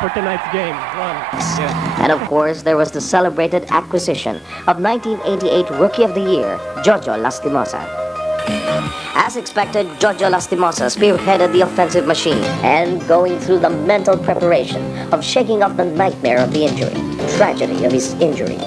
for tonight's game. One. Yes. And of course, there was the celebrated acquisition of 1988 Rookie of the Year, Jojo Lastimosa. As expected, Jojo Lastimosa spearheaded the offensive machine and going through the mental preparation of shaking off the nightmare of the injury, tragedy of his injury.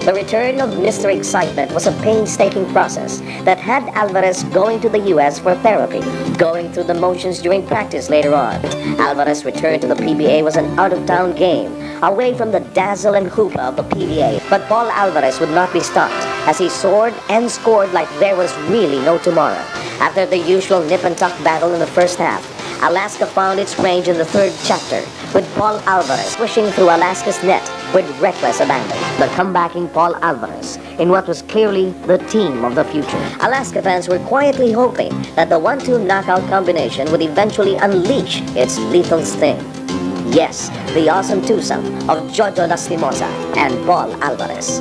The return of Mr. Excitement was a painstaking process that had Alvarez going to the US for therapy, going through the motions during practice later on. Alvarez's return to the PBA was an out-of-town game, away from the dazzle and hoopla of the PBA. But Paul Alvarez would not be stopped, as he soared and scored like there was really no tomorrow. After the usual nip-and-tuck battle in the first half, Alaska found its range in the third chapter, with Paul Alvarez pushing through Alaska's net with reckless abandon. The comebacking Paul Alvarez in what was clearly the team of the future. Alaska fans were quietly hoping that the 1-2 knockout combination would eventually unleash its lethal sting. Yes, the awesome twosome of Jojo Lastimosa and Paul Alvarez.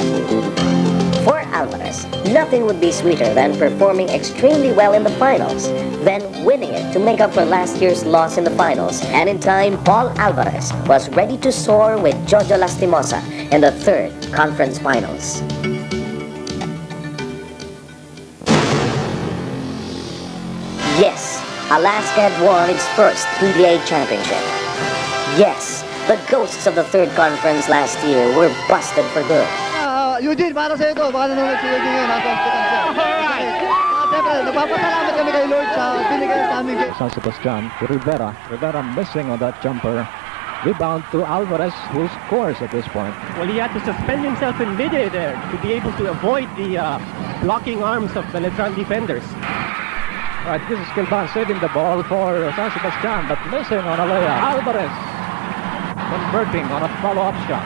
For Alvarez, nothing would be sweeter than performing extremely well in the finals, then winning it to make up for last year's loss in the finals. And in time, Paul Alvarez was ready to soar with Jojo Lastimosa in the third conference finals. Yes, Alaska had won its first PBA championship. Yes, the ghosts of the third conference last year were busted for good. Eugene, para sa ito, baka nanonood si Eugene ngayon, nasa hospital siya. Siyempre, nagpapasalamat kami kay Lord sa binigay sa aming game. San Sebastian to Rivera. Rivera missing on that jumper. Rebound to Alvarez, who scores at this point. Well, he had to suspend himself in midair there to be able to avoid the blocking arms of the Letran defenders. Right, this is Kilban saving the ball for San Sebastian, but missing on a layup. Alvarez converting on a follow-up shot.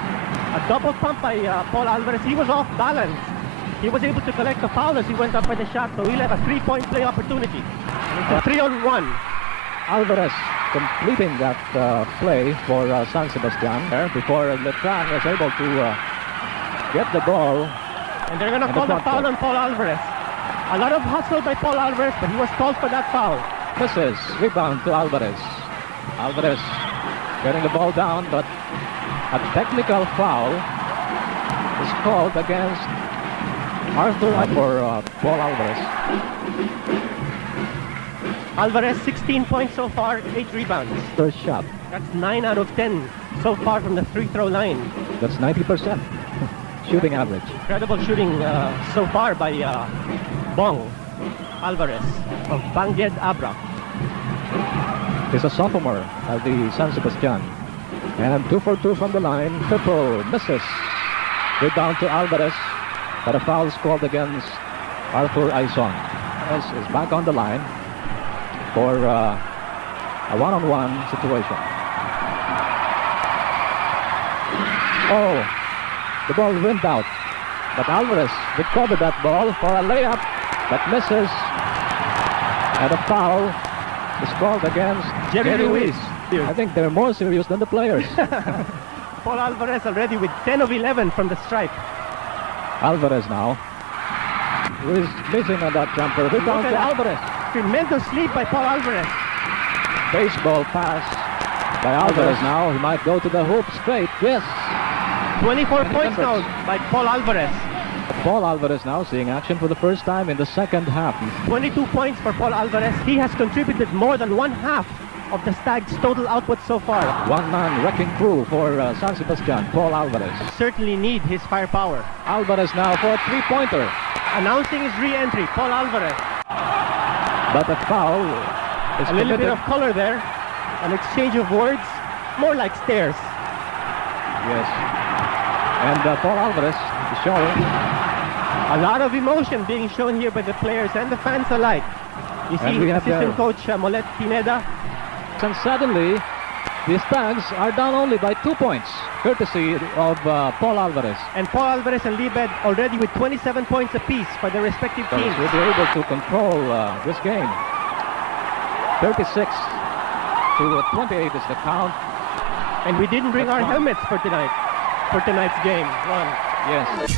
A double pump by Paul Alvarez. He was off balance. He was able to collect the foul as he went up for the shot, so he'll have a three-point play opportunity. It's a 3-on-1. Alvarez completing that play for San Sebastian there before Letran was able to get the ball. And they're going to call the foul on Paul Alvarez. A lot of hustle by Paul Alvarez, but he was called for that foul. Misses. Rebound to Alvarez. Alvarez getting the ball down, but a technical foul is called against Arthur for Paul Alvarez. Alvarez, 16 points so far, 8 rebounds. First shot. That's 9 out of 10 so far from the free throw line. That's 90% shooting average. Incredible shooting so far by Bong Alvarez of Bangyed Abra. He's a sophomore at the San Sebastian. And 2 for 2 from the line. Triple misses. Rebound to Alvarez. But a foul is called against Arthur Aison. Alvarez is back on the line for a one-on-one situation. Oh, the ball rimmed out. But Alvarez recovered that ball for a layup that misses. And a foul is called against Jerry Ruiz. I think they're more serious than the players. Paul Alvarez already with 10 of 11 from the stripe. Alvarez now. Ruiz missing on that jumper. Rebound to Alvarez. Tremendous lead by Paul Alvarez. Baseball pass by Alvarez now. He might go to the hoop straight. Yes. 24 points now by Paul Alvarez. Paul Alvarez now seeing action for the first time in the second half. 22 points for Paul Alvarez. He has contributed more than one half of the Stags' total output so far. One-man wrecking crew for San Sebastian, Paul Alvarez. Certainly need his firepower. Alvarez now for a three-pointer. Announcing his re-entry, Paul Alvarez. But the foul is a little bit of color there. An exchange of words, more like stares. Yes. And Paul Alvarez is showing a lot of emotion being shown here by the players and the fans alike. You see assistant coach Molet Pineda. And suddenly, the Stags are down only by 2 points, courtesy of Paul Alvarez. And Paul Alvarez and Libed already with 27 points apiece for their respective teams. Will be able to control this game. 36 to 28 is the count. And we didn't bring our helmets for tonight's game. One. Yes.